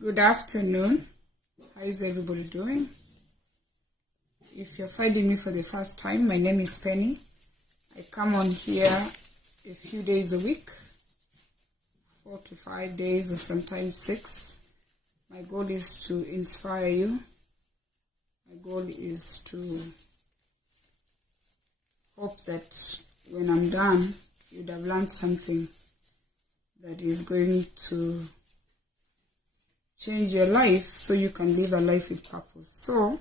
Good afternoon. How is everybody doing? If you're finding me for the first time, my name is Penny. I come on here a few days a week, 4 to 5 days or sometimes 6. My goal is to inspire you. My goal is to hope that when I'm done, you'd have learned something that is going to change your life so you can live a life with purpose. So,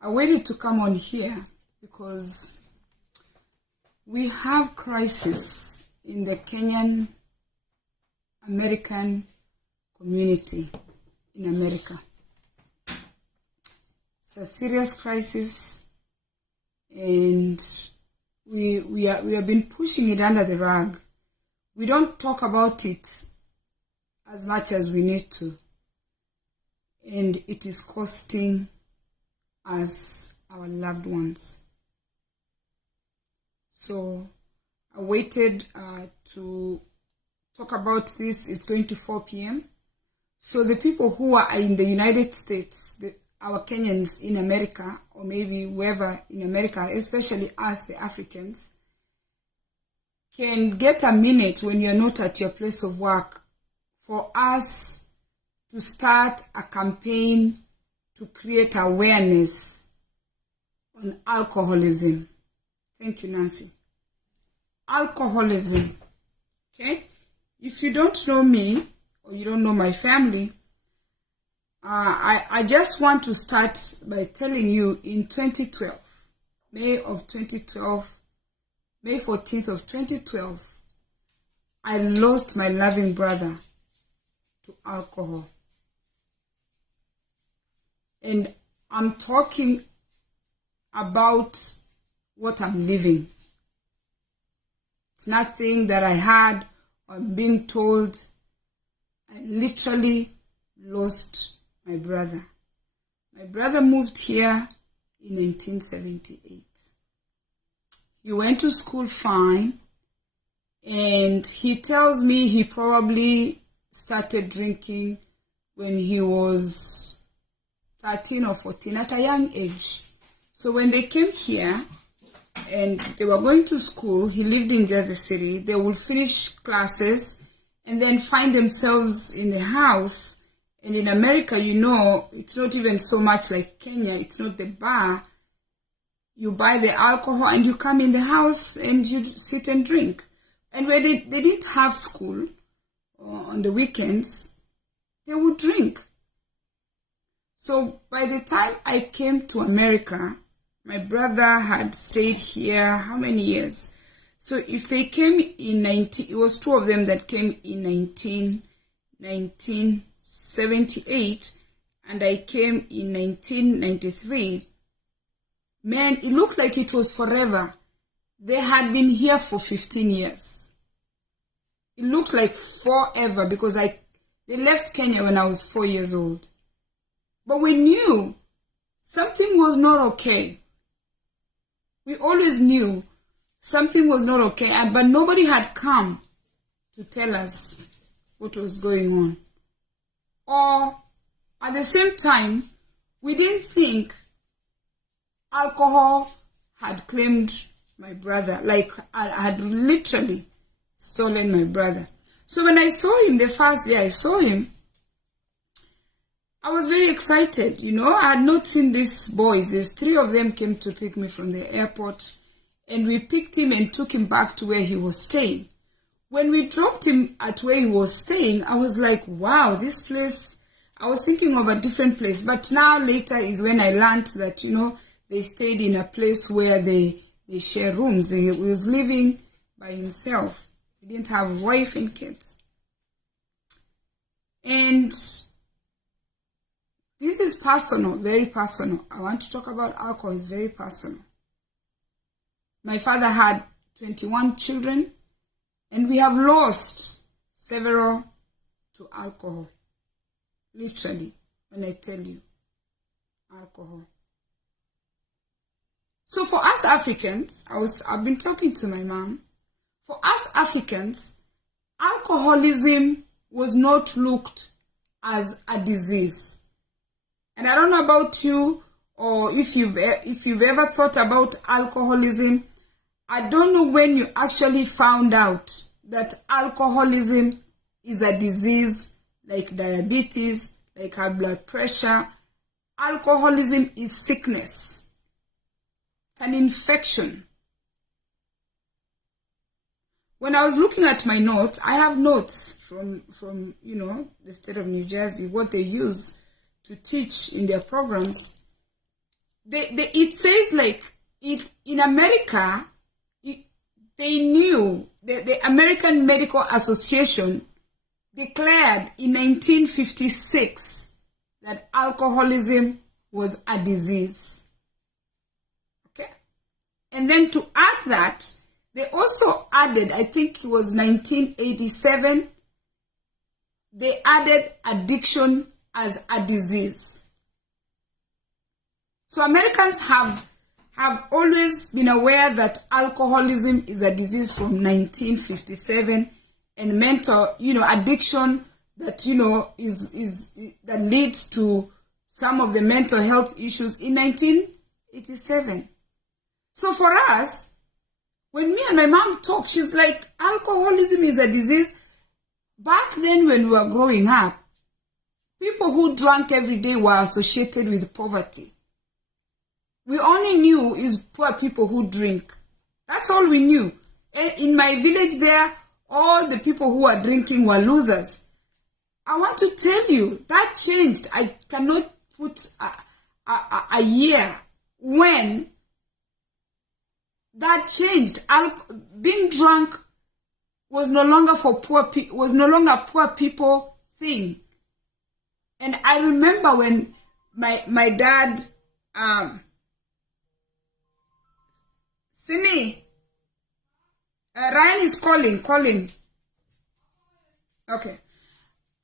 I waited to come on here because we have crisis in the Kenyan American community in America. It's a serious crisis, and we have been pushing it under the rug. We don't talk about it as much as we need to, and it is costing us our loved ones. So I waited to talk about this. It's going to 4 p.m. So the people who are in the United States, our Kenyans in America, or maybe wherever in America, especially us, the Africans, can get a minute when you're not at your place of work for us to start a campaign to create awareness on alcoholism. Thank you, Nancy. Alcoholism. Okay? If you don't know me, or you don't know my family, I just want to start by telling you in 2012, May 14th of 2012, I lost my loving brother to alcohol. And I'm talking about what I'm living. It's nothing that I had or being told. I literally lost my brother. My brother moved here in 1978. He went to school fine, and he tells me he probably started drinking when he was 13 or 14 at a young age. So when they came here and they were going to school, he lived in Jersey City, they would finish classes and then find themselves in the house. And in America, you know, it's not even so much like Kenya. It's not the bar. You buy the alcohol and you come in the house and you sit and drink. And when they didn't have school on the weekends, they would drink. So by the time I came to America, my brother had stayed here how many years? So if they came in it was two of them that came in 1978, and I came in 1993. Man, it looked like it was forever. They had been here for 15 years. It looked like forever because they left Kenya when I was 4 years old. But we knew something was not okay. We always knew something was not okay, but nobody had come to tell us what was going on. Or at the same time, we didn't think alcohol had claimed my brother, like I had literally stolen my brother. So when I saw him, the first day I saw him, I was very excited. You know, I had not seen these boys. There's 3 of them came to pick me from the airport, and we picked him and took him back to where he was staying. When we dropped him at where he was staying, I was like, wow, this place, I was thinking of a different place. But now later is when I learned that, you know, they stayed in a place where they share rooms. He was living by himself. He didn't have a wife and kids. And this is personal, very personal. I want to talk about alcohol. It's very personal. My father had 21 children, and we have lost several to alcohol. Literally, when I tell you, alcohol. So for us Africans, I've been talking to my mom. For us Africans, alcoholism was not looked as a disease. And I don't know about you, or if you've ever thought about alcoholism. I don't know when you actually found out that alcoholism is a disease like diabetes, like high blood pressure. Alcoholism is sickness. It's an infection. When I was looking at my notes, I have notes from the state of New Jersey, what they use to teach in their programs. It says like in America, they knew, the American Medical Association declared in 1956 that alcoholism was a disease. Okay? And then to add that, they also added, I think it was 1987, they added addiction as a disease. So Americans have always been aware that alcoholism is a disease from 1957, and mental, addiction that, is that leads to some of the mental health issues in 1987. So for us, when me and my mom talk, she's like, alcoholism is a disease. Back then when we were growing up, people who drank every day were associated with poverty. We only knew is poor people who drink. That's all we knew. And in my village there, all the people who were drinking were losers. I want to tell you, that changed. I cannot put a year when that changed. Being drunk was no longer for poor people, was no longer a poor people thing. And I remember when my dad, Sini, Ryan is calling. Okay.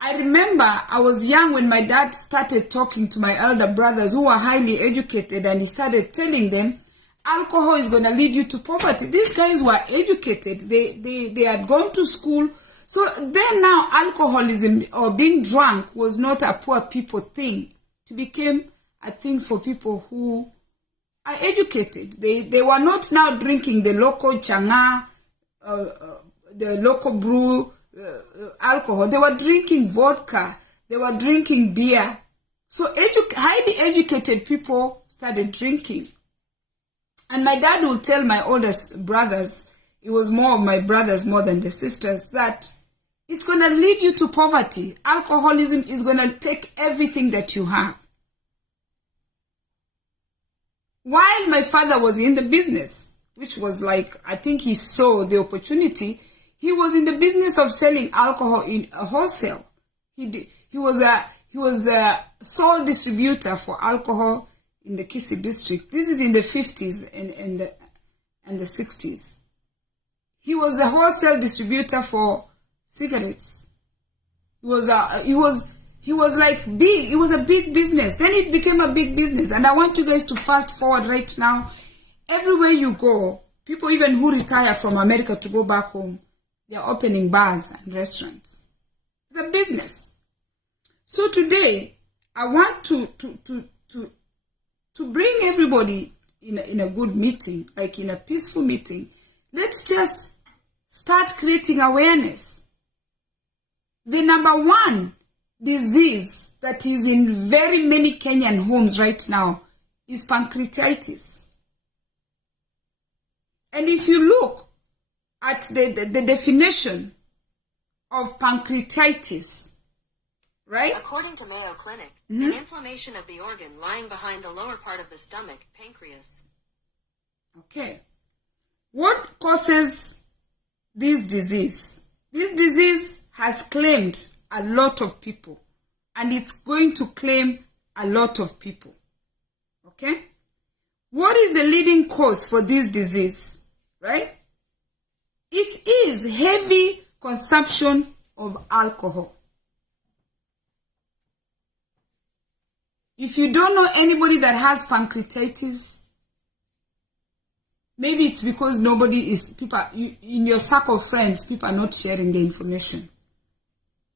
I remember I was young when my dad started talking to my elder brothers who were highly educated, and he started telling them, alcohol is going to lead you to poverty. These guys were educated. They had gone to school. So then now alcoholism or being drunk was not a poor people thing. It became a thing for people who are educated. They were not now drinking the local changa, the local brew alcohol. They were drinking vodka. They were drinking beer. So highly educated people started drinking. And my dad will tell my oldest brothers, it was more of my brothers more than the sisters, that it's going to lead you to poverty. Alcoholism is going to take everything that you have. While my father was in the business, which was like, I think he saw the opportunity, he was in the business of selling alcohol in a wholesale. He was the sole distributor for alcohol in the Kisii district. This is in the 50s and the 60s. He was a wholesale distributor for cigarettes. He was like big. It was a big business. Then it became a big business. And I want you guys to fast forward right now. Everywhere you go, people even who retire from America to go back home, they're opening bars and restaurants. It's a business. So today, I want to bring everybody in a good meeting, like in a peaceful meeting. Let's just start creating awareness. The number one disease that is in very many Kenyan homes right now is pancreatitis. And if you look at the definition of pancreatitis, right? According to Mayo Clinic, an inflammation of the organ lying behind the lower part of the stomach, pancreas. Okay. What causes this disease? This disease has claimed a lot of people, and it's going to claim a lot of people. Okay? What is the leading cause for this disease? Right? It is heavy consumption of alcohol. If you don't know anybody that has pancreatitis, maybe it's because in your circle of friends, people are not sharing the information.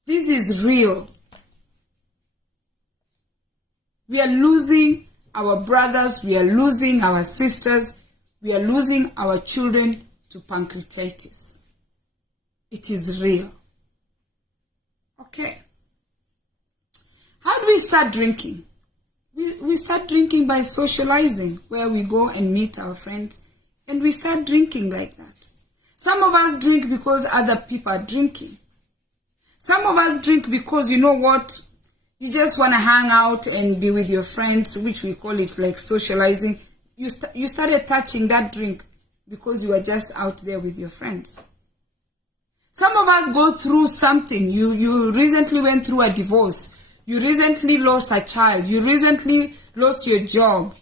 This is real. We are losing our brothers, we are losing our sisters, we are losing our children to pancreatitis. It is real. Okay. How do we start drinking? We start drinking by socializing, where we go and meet our friends, and we start drinking like that. Some of us drink because other people are drinking. Some of us drink because, you know what, you just want to hang out and be with your friends, which we call it like socializing. You started touching that drink because you were just out there with your friends. Some of us go through something. You recently went through a divorce. You recently lost a child. You recently lost your job.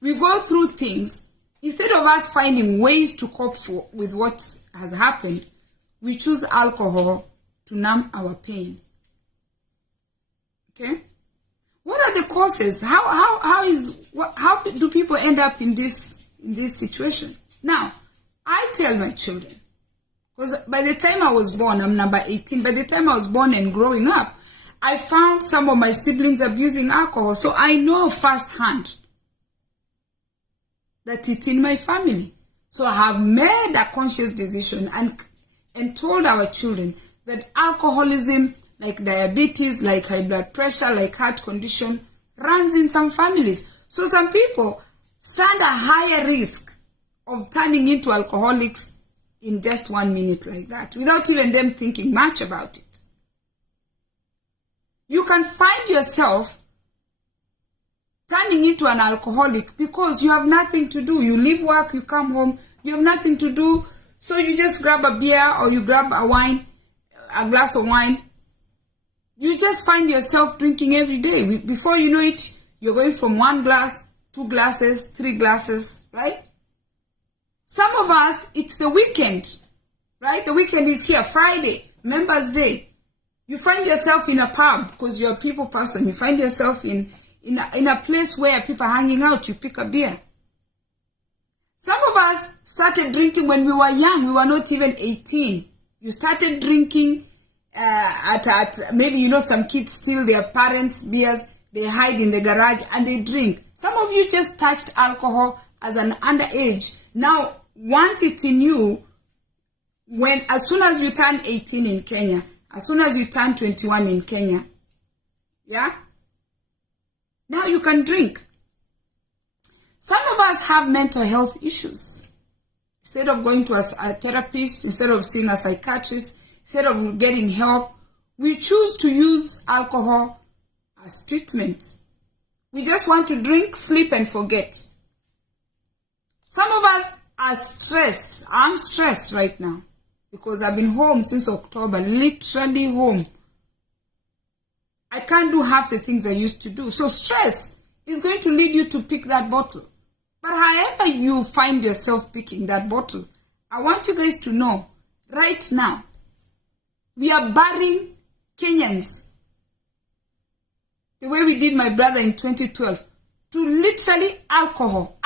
We go through things. Instead of us finding ways to cope with what has happened, we choose alcohol to numb our pain. Okay? What are the causes? How do people end up in this situation? Now, I tell my children, because by the time I was born, I'm number 18, by the time I was born and growing up, I found some of my siblings abusing alcohol, so I know firsthand that it's in my family. So I have made a conscious decision and told our children that alcoholism, like diabetes, like high blood pressure, like heart condition, runs in some families. So some people stand a higher risk of turning into alcoholics in just 1 minute like that, without even them thinking much about it. You can find yourself turning into an alcoholic because you have nothing to do. You leave work, you come home, you have nothing to do, so you just grab a beer or you grab a glass of wine. You just find yourself drinking every day. Before you know it, you're going from 1 glass, 2 glasses, 3 glasses, right? Some of us, it's the weekend, right? The weekend is here, Friday, Members' Day. You find yourself in a pub because you're a people person. You find yourself in a place where people are hanging out. You pick a beer. Some of us started drinking when we were young. We were not even 18. You started drinking at maybe, you know, some kids steal their parents' beers. They hide in the garage and they drink. Some of you just touched alcohol as an underage. Now, once it's in you, as soon as you turn 18 in Kenya, as soon as you turn 21 in Kenya, yeah, now you can drink. Some of us have mental health issues. Instead of going to a therapist, instead of seeing a psychiatrist, instead of getting help, we choose to use alcohol as treatment. We just want to drink, sleep, and forget. Some of us are stressed. I'm stressed right now because I've been home since October, literally home. I can't do half the things I used to do. So stress is going to lead you to pick that bottle. But however you find yourself picking that bottle, I want you guys to know, right now, we are burying Kenyans the way we did my brother in 2012 to literally alcohol.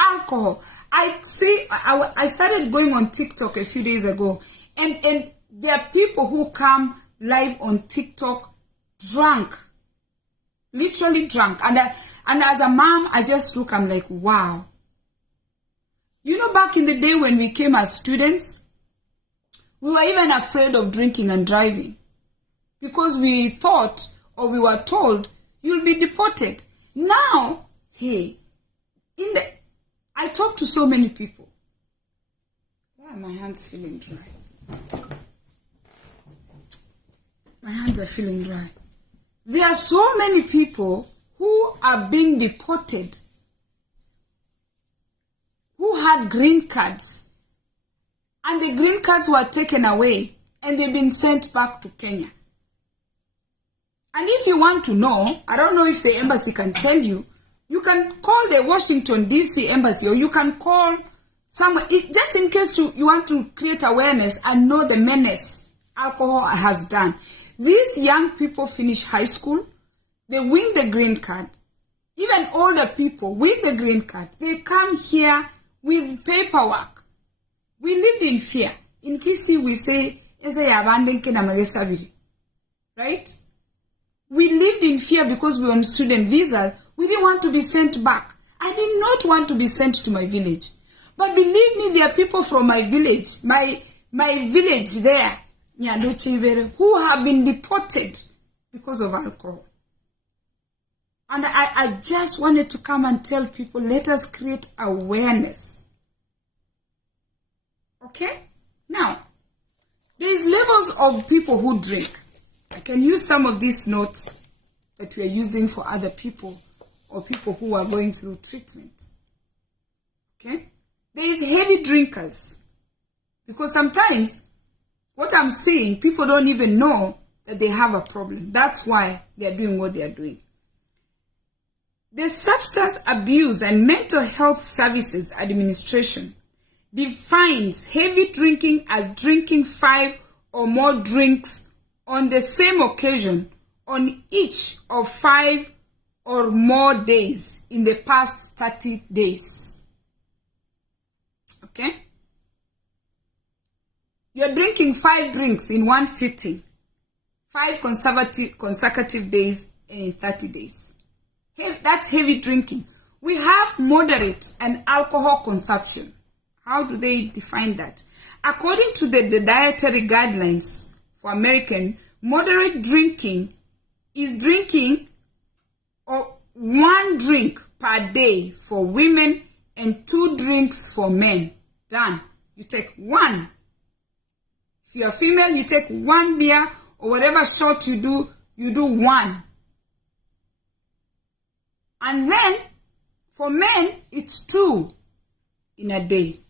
I started going on TikTok a few days ago, and there are people who come live on TikTok drunk, literally drunk. And as a mom, I just look, I'm like, wow. You know, back in the day when we came as students, we were even afraid of drinking and driving because we thought, or we were told, you'll be deported. Now, hey, I talk to so many people. Why are my hands feeling dry? My hands are feeling dry. There are so many people who are being deported, who had green cards, and the green cards were taken away, and they've been sent back to Kenya. And if you want to know, I don't know if the embassy can tell you, you can call the Washington, D.C. embassy, or you can call someone, just in case you want to create awareness and know the menace alcohol has done. These young people finish high school, they win the green card. Even older people win the green card. They come here with paperwork. We lived in fear. In Kisii, we say, right? We lived in fear because we were on student visas. We didn't want to be sent back. I did not want to be sent to my village. But believe me, there are people from my village, my village there, who have been deported because of alcohol. And I just wanted to come and tell people, let us create awareness. Okay? Now, there's levels of people who drink. I can use some of these notes that we are using for other people or people who are going through treatment. Okay? There is heavy drinkers. Because sometimes what I'm saying, people don't even know that they have a problem. That's why they are doing what they are doing. The Substance Abuse and Mental Health Services Administration defines heavy drinking as drinking 5 or more drinks on the same occasion on each of 5 or more days in the past 30 days. Okay? You're drinking 5 drinks in one sitting, 5 consecutive days, and in 30 days. That's heavy drinking. We have moderate and alcohol consumption. How do they define that? According to the dietary guidelines for American, moderate drinking is drinking 1 drink per day for women and 2 drinks for men. Done. You take 1. If you're female, you take 1 beer or whatever shot you do 1. And then, for men, it's 2 in a day.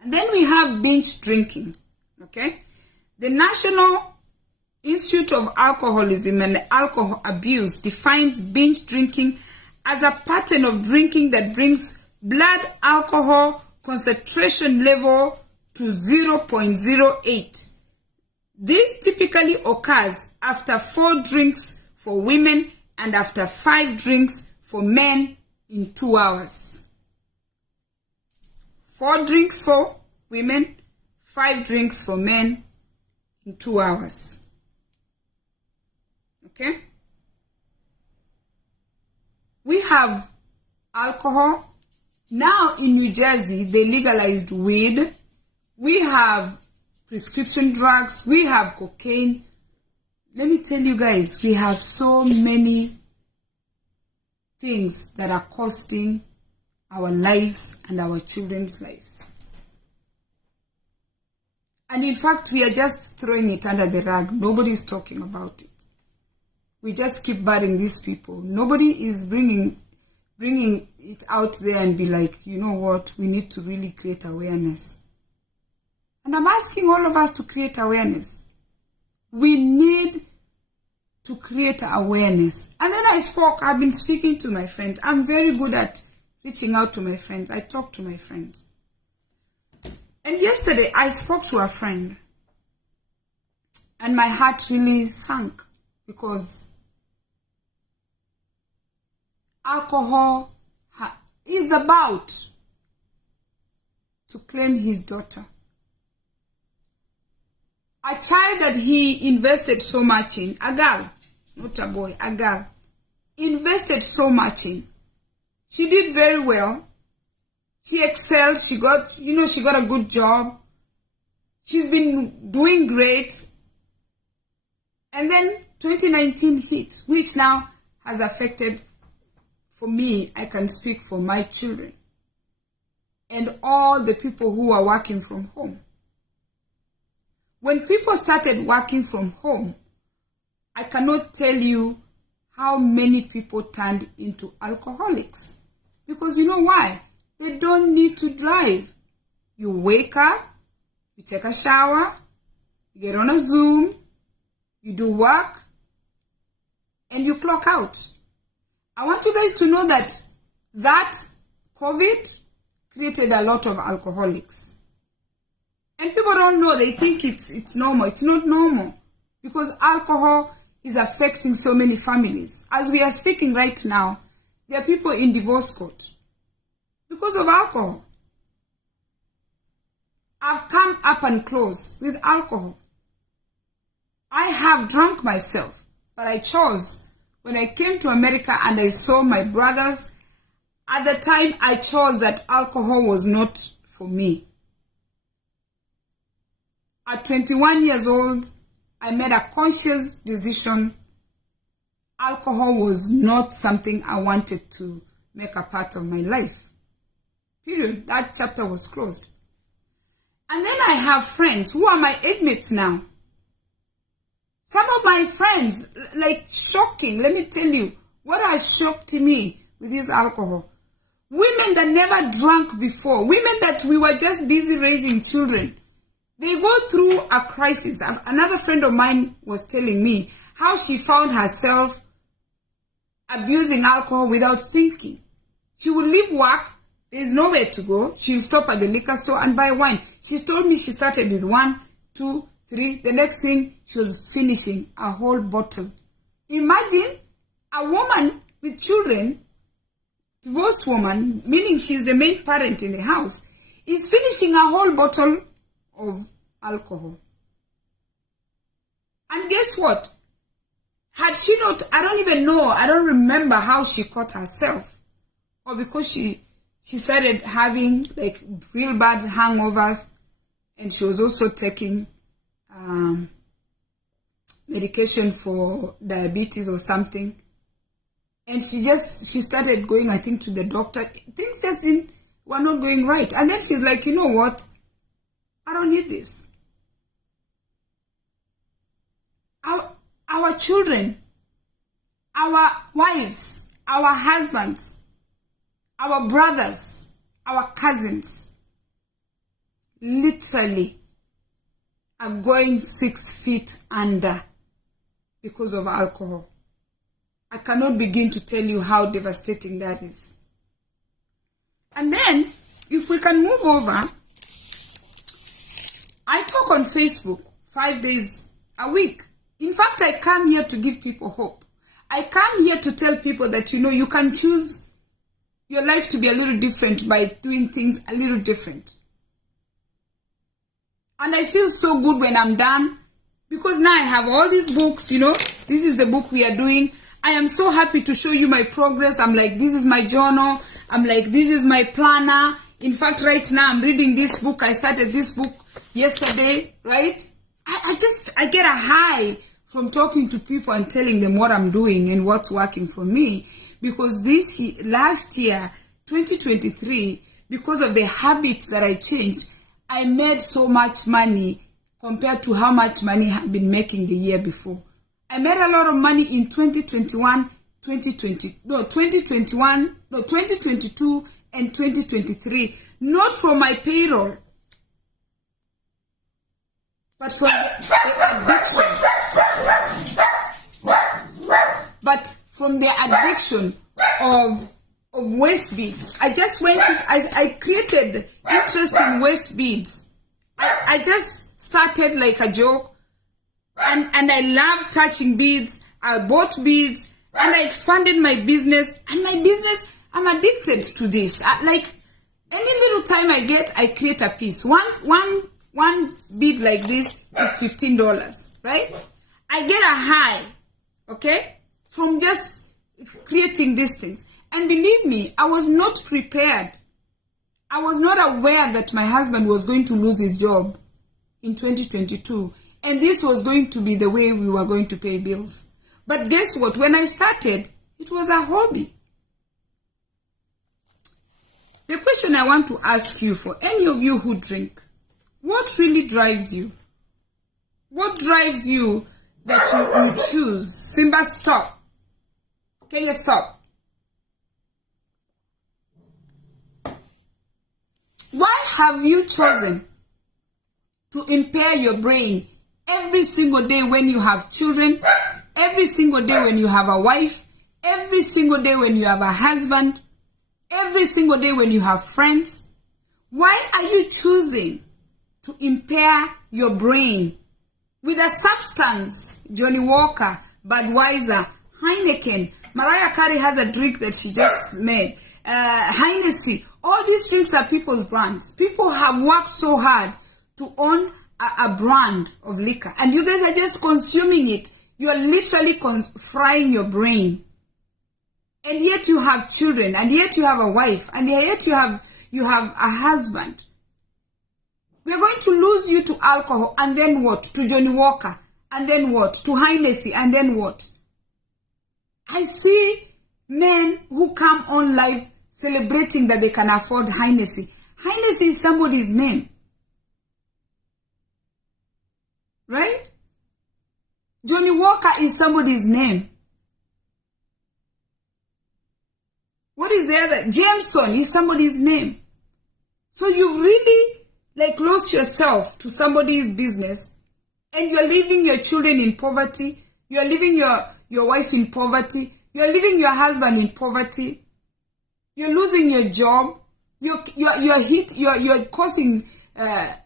And then we have binge drinking, okay? The National Institute of Alcoholism and Alcohol Abuse defines binge drinking as a pattern of drinking that brings blood alcohol concentration level to 0.08. This typically occurs after 4 drinks for women and after 5 drinks for men in 2 hours. 4 drinks for women, 5 drinks for men in 2 hours. Okay? We have alcohol. Now in New Jersey, they legalized weed. We have prescription drugs. We have cocaine. Let me tell you guys, we have so many things that are costing our lives and our children's lives. And in fact, we are just throwing it under the rug. Nobody is talking about it. We just keep burying these people. Nobody is bringing it out there and be like, you know what, we need to really create awareness. And I'm asking all of us to create awareness. We need to create awareness. And then I've been speaking to my friends. I'm very good at reaching out to my friends. I talk to my friends. And yesterday I spoke to a friend. And my heart really sank because alcohol is about to claim his daughter. A child that he invested so much in, a girl, not a boy, a girl, invested so much in. She did very well. She excelled. She got a good job. She's been doing great. And then 2019 hit, which now has affected, for me, I can speak for my children and all the people who are working from home. When people started working from home, I cannot tell you how many people turned into alcoholics. Because you know why? They don't need to drive. You wake up, you take a shower, you get on a Zoom, you do work, and you clock out. I want you guys to know that COVID created a lot of alcoholics. And people don't know, they think it's normal. It's not normal. Because alcohol is affecting so many families. As we are speaking right now, there are people in divorce court because of alcohol. I've come up and close with alcohol. I have drunk myself, but I chose when I came to America and I saw my brothers, at the time I chose that alcohol was not for me. At 21 years old, I made a conscious decision. Alcohol was not something I wanted to make a part of my life. Period. That chapter was closed. And then I have friends who are my age mates now. Some of my friends, like shocking, let me tell you, what has shocked me with this alcohol. Women that never drank before, women that we were just busy raising children, they go through a crisis. Another friend of mine was telling me how she found herself abusing alcohol without thinking. She would leave work, there's nowhere to go. She'll stop at the liquor store and buy wine. She's told me she started with 1, 2, 3. The next thing, she was finishing a whole bottle. Imagine a woman with children, divorced woman, meaning she's the main parent in the house, is finishing a whole bottle of alcohol. And guess what? Had she not, I don't even know, I don't remember how she caught herself. Or because she started having like real bad hangovers, and she was also taking medication for diabetes or something. And she started going, I think, to the doctor. Things just were not going right. And then she's like, you know what? I don't need this. Our children, our wives, our husbands, our brothers, our cousins, literally are going 6 feet under because of alcohol. I cannot begin to tell you how devastating that is. And then, if we can move over, I talk on Facebook 5 days a week. In fact, I come here to give people hope. I come here to tell people that, you can choose your life to be a little different by doing things a little different. And I feel so good when I'm done, because now I have all these books, this is the book we are doing. I am so happy to show you my progress. I'm like, this is my journal. I'm like, this is my planner. In fact, right now I'm reading this book. I started this book yesterday, right? I get a high from talking to people and telling them what I'm doing and what's working for me. Because last year, 2023, because of the habits that I changed, I made so much money compared to how much money I've been making the year before. I made a lot of money in 2022 and 2023, not from my payroll, but from the addiction. But from the addiction of waste beads. I created interest in waste beads. I just started like a joke, and I love touching beads. I bought beads, and I expanded my business. And my business, I'm addicted to this. Like any little time I get, I create a piece. One bead like this is $15, right? I get a high, okay, from just creating these things. And believe me, I was not prepared. I was not aware that my husband was going to lose his job in 2022. And this was going to be the way we were going to pay bills. But guess what? When I started, it was a hobby. The question I want to ask you, for any of you who drink, what really drives you? What drives you that you choose? Simba, stop. Can you stop? Why have you chosen to impair your brain every single day when you have children, every single day when you have a wife, every single day when you have a husband, every single day when you have friends? Why are you choosing to impair your brain with a substance? Johnny Walker, Budweiser, Heineken. Mariah Carey has a drink that she just made. Hennessy. All these drinks are people's brands. People have worked so hard to own a brand of liquor, and you guys are just consuming it. You are literally frying your brain. And yet you have children, and yet you have a wife, and yet you have a husband. We are going to lose you to alcohol, and then what? To Johnny Walker, and then what? To Hennessy, and then what? I see men who come on live celebrating that they can afford Hennessy. Hennessy is somebody's name. Right? Johnny Walker is somebody's name. What is the other? Jameson is somebody's name. So you've really lost yourself to somebody's business, and you're leaving your children in poverty. You're leaving your wife in poverty. You're leaving your husband in poverty. You're losing your job. You're causing car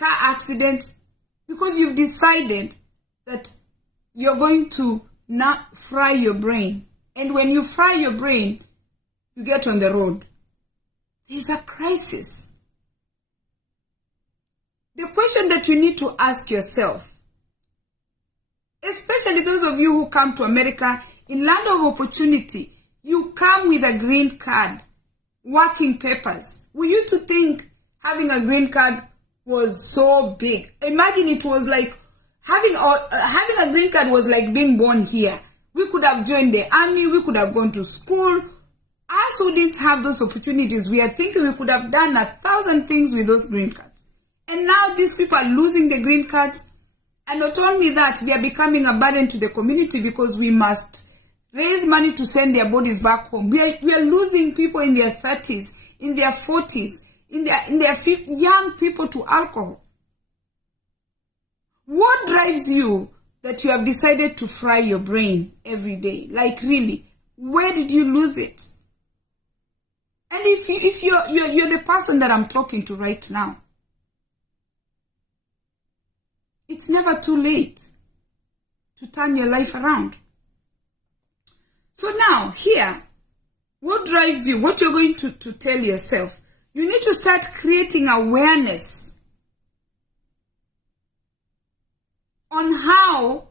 accidents because you've decided that you're going to not fry your brain. And when you fry your brain, you get on the road. There's a crisis. The question that you need to ask yourself, especially those of you who come to America in land of opportunity, you come with a green card, working papers. We used to think having a green card was so big. Imagine it was like having a green card was like being born here. We could have joined the army, we could have gone to school. Us who didn't have those opportunities, we are thinking we could have done 1,000 things with those green cards. And now these people are losing the green cards. And not only that, they are becoming a burden to the community because we must raise money to send their bodies back home. We are losing people in their 30s, in their 40s, in their 50s, young people to alcohol. What drives you that you have decided to fry your brain every day? Like really, where did you lose it? And if you're the person that I'm talking to right now, it's never too late to turn your life around. So now, here, what drives you, what you're going to tell yourself, you need to start creating awareness on how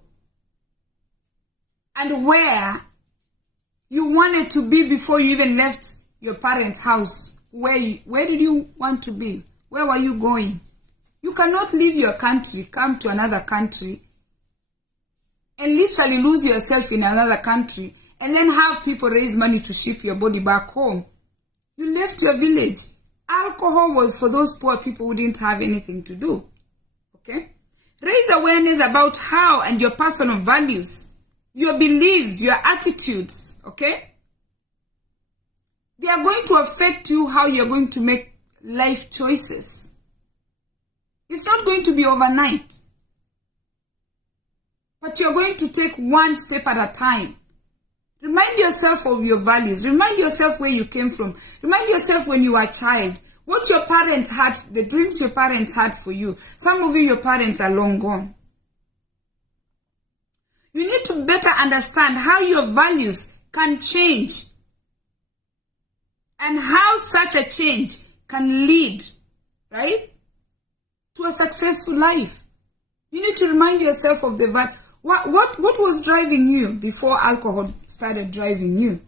and where you wanted to be before you even left your parents' house. Where did you want to be? Where were you going? You cannot leave your country, come to another country, and literally lose yourself in another country, and then have people raise money to ship your body back home. You left your village. Alcohol was for those poor people who didn't have anything to do. Okay? Raise awareness about how and your personal values, your beliefs, your attitudes. Okay? They are going to affect you how you're going to make life choices. It's not going to be overnight. But you're going to take one step at a time. Remind yourself of your values. Remind yourself where you came from. Remind yourself when you were a child. What your parents had, the dreams your parents had for you. Some of you, your parents are long gone. You need to better understand how your values can change. And how such a change can lead, right, to a successful life. You need to remind yourself of the value. What was driving you before alcohol started driving you?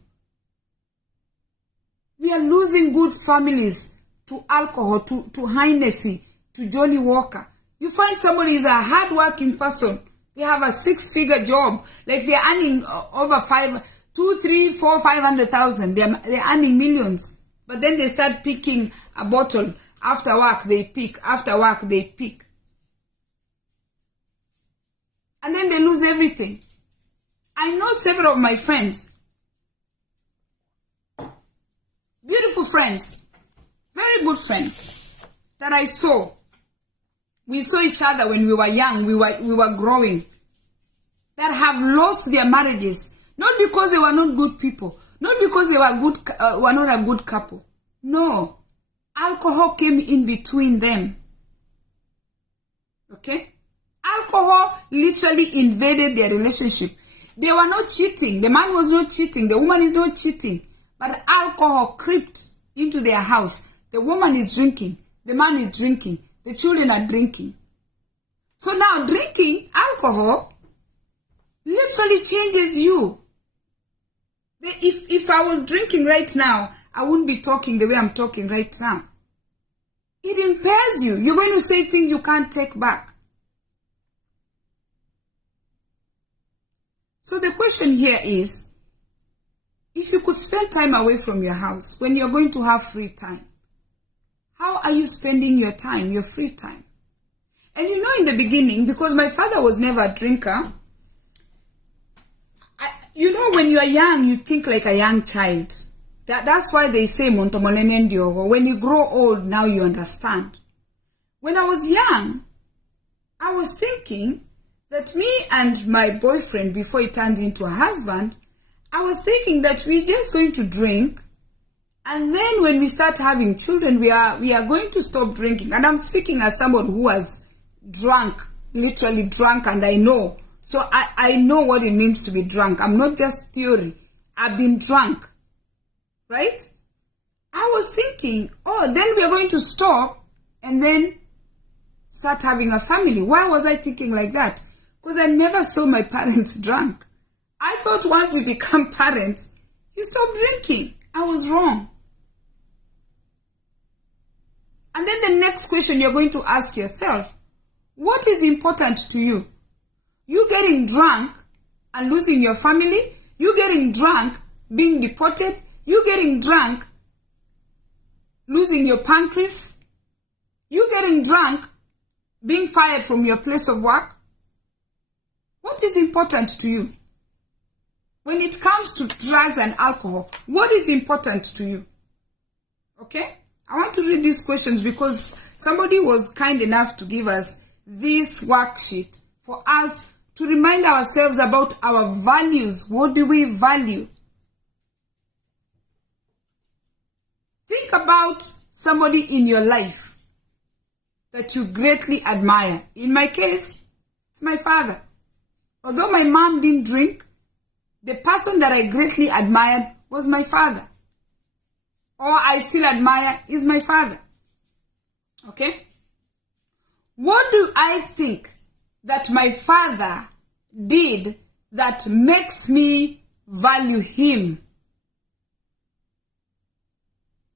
We are losing good families to alcohol, to Hennessy, to Johnny Walker. You find somebody is a hard-working person. They have a 6-figure job. Like they're earning over 500,000. They're earning millions. But then they start picking a bottle. After work, they pick. After work, they pick. And then they lose everything. I know several of my friends, beautiful friends, very good friends, that I saw. We saw each other when we were young, we were growing, that have lost their marriages, not because they were not good people, not because they were not a good couple. No, alcohol came in between them. Okay? Alcohol literally invaded their relationship. They were not cheating. The man was not cheating. The woman is not cheating. But alcohol crept into their house. The woman is drinking. The man is drinking. The children are drinking. So now drinking alcohol literally changes you. If I was drinking right now, I wouldn't be talking the way I'm talking right now. It impairs you. You're going to say things you can't take back. So the question here is, if you could spend time away from your house when you're going to have free time, how are you spending your time, your free time? And you know, in the beginning, because my father was never a drinker, you know, when you are young, you think like a young child. That's why they say, Montomolenen Diogo, when you grow old, now you understand. When I was young, I was thinking that me and my boyfriend, before he turned into a husband, I was thinking that we're just going to drink, and then when we start having children, we are going to stop drinking. And I'm speaking as someone who has drunk, literally drunk, and I know. So I know what it means to be drunk. I'm not just theory. I've been drunk. Right? I was thinking, oh, then we are going to stop and then start having a family. Why was I thinking like that? Because I never saw my parents drunk. I thought once you become parents, you stop drinking. I was wrong. And then the next question you're going to ask yourself, what is important to you? You getting drunk and losing your family? You getting drunk being deported? You getting drunk losing your pancreas? You getting drunk being fired from your place of work? What is important to you? When it comes to drugs and alcohol, what is important to you? Okay? I want to read these questions because somebody was kind enough to give us this worksheet for us to remind ourselves about our values. What do we value? Think about somebody in your life that you greatly admire. In my case, it's my father. Although my mom didn't drink, the person that I greatly admired was my father. Or I still admire is my father. Okay? What do I think that my father did that makes me value him?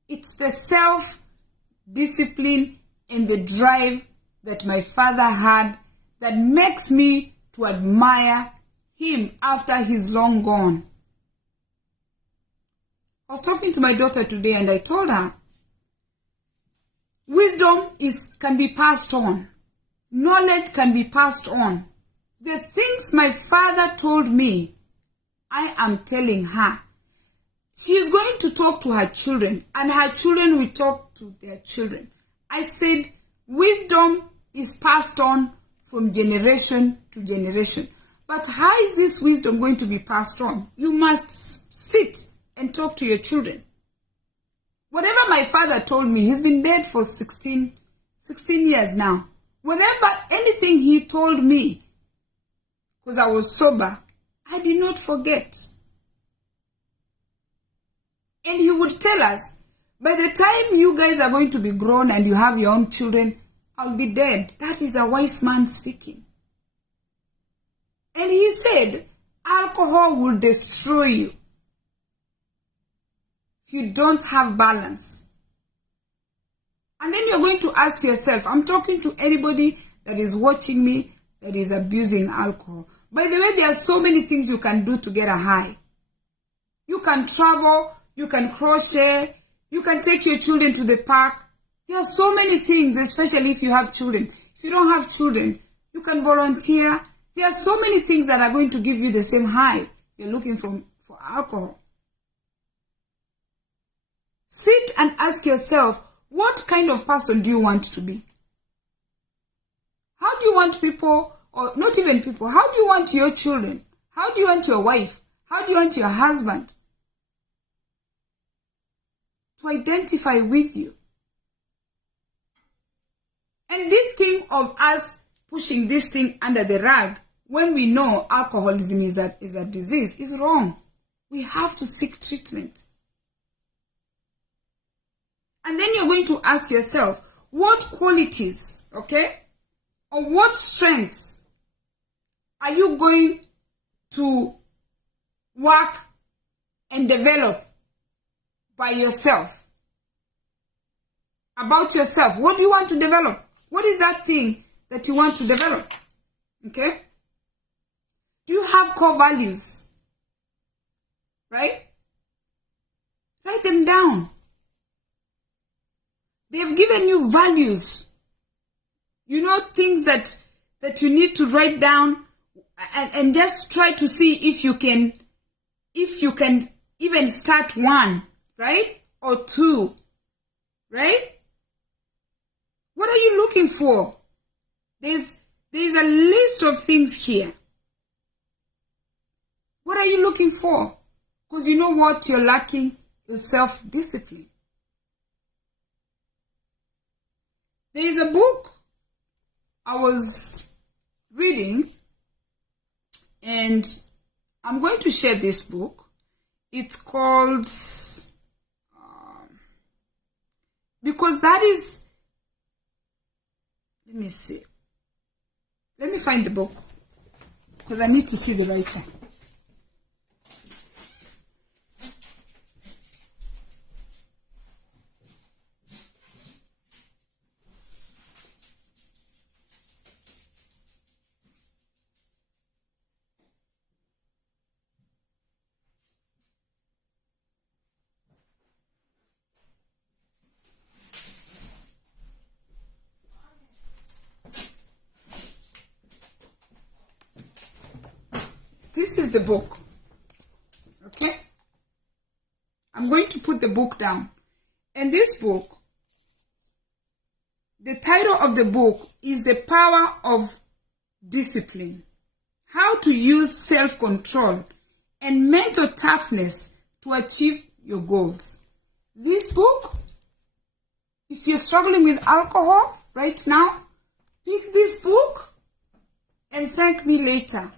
It's the self-discipline and the drive that my father had that makes me to admire him after he's long gone. I was talking to my daughter today and I told her, wisdom can be passed on. Knowledge can be passed on. The things my father told me, I am telling her. She is going to talk to her children, and her children will talk to their children. I said, wisdom is passed on from generation to generation. But how is this wisdom going to be passed on? You must sit and talk to your children. Whatever my father told me, he's been dead for 16 years now. Anything he told me, because I was sober, I did not forget. And he would tell us, by the time you guys are going to be grown and you have your own children, I'll be dead. That is a wise man speaking. And he said, alcohol will destroy you if you don't have balance. And then you're going to ask yourself, I'm talking to anybody that is watching me that is abusing alcohol. By the way, there are so many things you can do to get a high. You can travel, you can crochet, you can take your children to the park. There are so many things, especially if you have children. If you don't have children, you can volunteer. There are so many things that are going to give you the same high you're looking for alcohol. Sit and ask yourself, what kind of person do you want to be? How do you want people, or not even people, how do you want your children? How do you want your wife? How do you want your husband to identify with you? And this thing of us pushing this thing under the rug when we know alcoholism is a disease is wrong. We have to seek treatment. And then you're going to ask yourself, what qualities, okay, or what strengths are you going to work and develop by yourself. About yourself. What do you want to develop? What is that thing that you want to develop? Okay? Do you have core values? Right? Write them down. They've given you values. You know, things that you need to write down and just try to see if you can even start one, right? Or two, right? What are you looking for? There's a list of things here. What are you looking for? Because you know what you're lacking is self-discipline. There is a book I was reading, and I'm going to share this book. It's called, because that is, let me see. Let me find the book, because I need to see the writer. This is the book. Okay? I'm going to put the book down. And this book, the title of the book is The Power of Discipline. How to use self-control and mental toughness to achieve your goals. This book, if you're struggling with alcohol right now, pick this book and thank me later.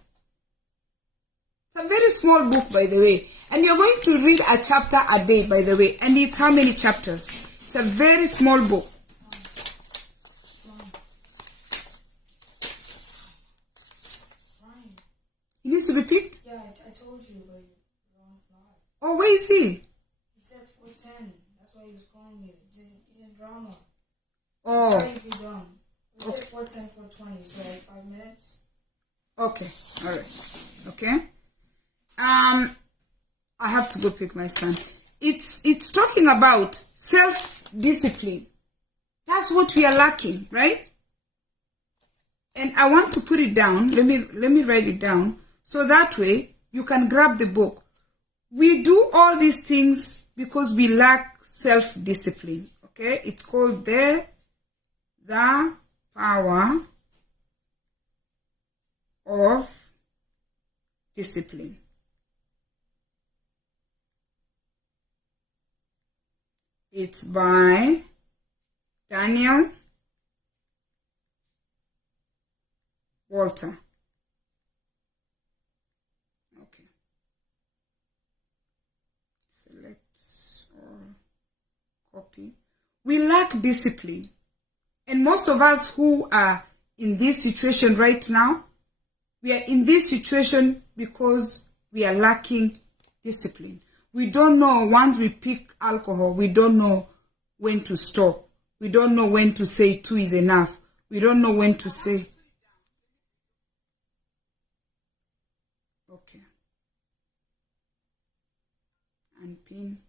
It's a very small book, by the way. And you're going to read a chapter a day, by the way. And it's how many chapters? It's a very small book. He needs to be picked? Yeah, I told you, but you wrong plot. Oh, where is he? He said 4:10. That's why he was calling you. He's in drama. Oh. How are you done? He said 4:10, 4:20, so like 5 minutes. Okay. All right. Okay. I have to go pick my son. It's talking about self-discipline. That's what we are lacking, right? And I want to put it down. Let me write it down so that way you can grab the book. We do all these things because we lack self-discipline. Okay? It's called the power of discipline. It's by Daniel Walter. Okay. Select or copy. We lack discipline. And most of us who are in this situation right now, we are in this situation because we are lacking discipline. We don't know, once we pick alcohol, we don't know when to stop. We don't know when to say 2 is enough. We don't know when to say. Okay. And pin.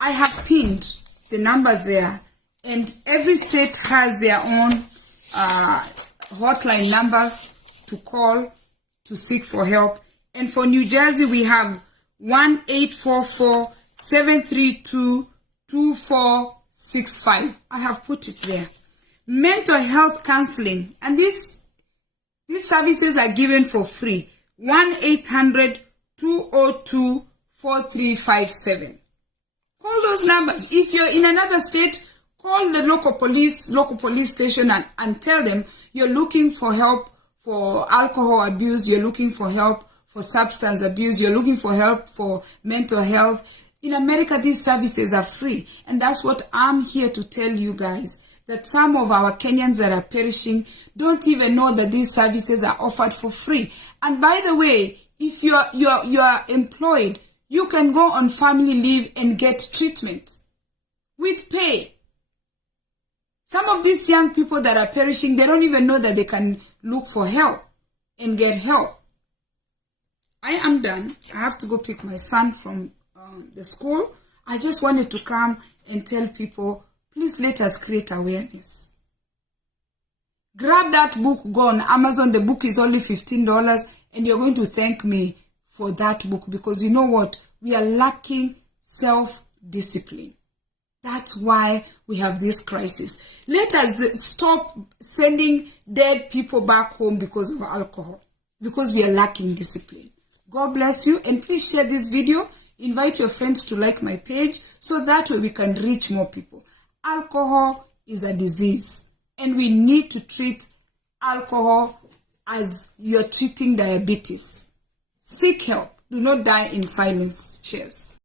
I have pinned the numbers there, and every state has their own hotline numbers to call to seek for help. And for New Jersey, we have 1-844-732-2465. I have put it there. Mental health counseling. And these services are given for free. 1-800-202-4357. Call those numbers. If you're in another state, call the local police station and tell them you're looking for help for alcohol abuse, you're looking for help for substance abuse, you're looking for help for mental health. In America, these services are free. And that's what I'm here to tell you guys, that some of our Kenyans that are perishing don't even know that these services are offered for free. And by the way, if you are employed, you can go on family leave and get treatment with pay. Some of these young people that are perishing, they don't even know that they can look for help and get help. I am done. I have to go pick my son from the school. I just wanted to come and tell people, please let us create awareness. Grab that book, go on Amazon. The book is only $15, and you're going to thank me for that book, because you know what? We are lacking self-discipline. That's why we have this crisis. Let us stop sending dead people back home because of alcohol, because we are lacking discipline. God bless you, and please share this video. Invite your friends to like my page, so that way we can reach more people. Alcohol is a disease, and we need to treat alcohol as you're treating diabetes. Seek help. Do not die in silence. Cheers.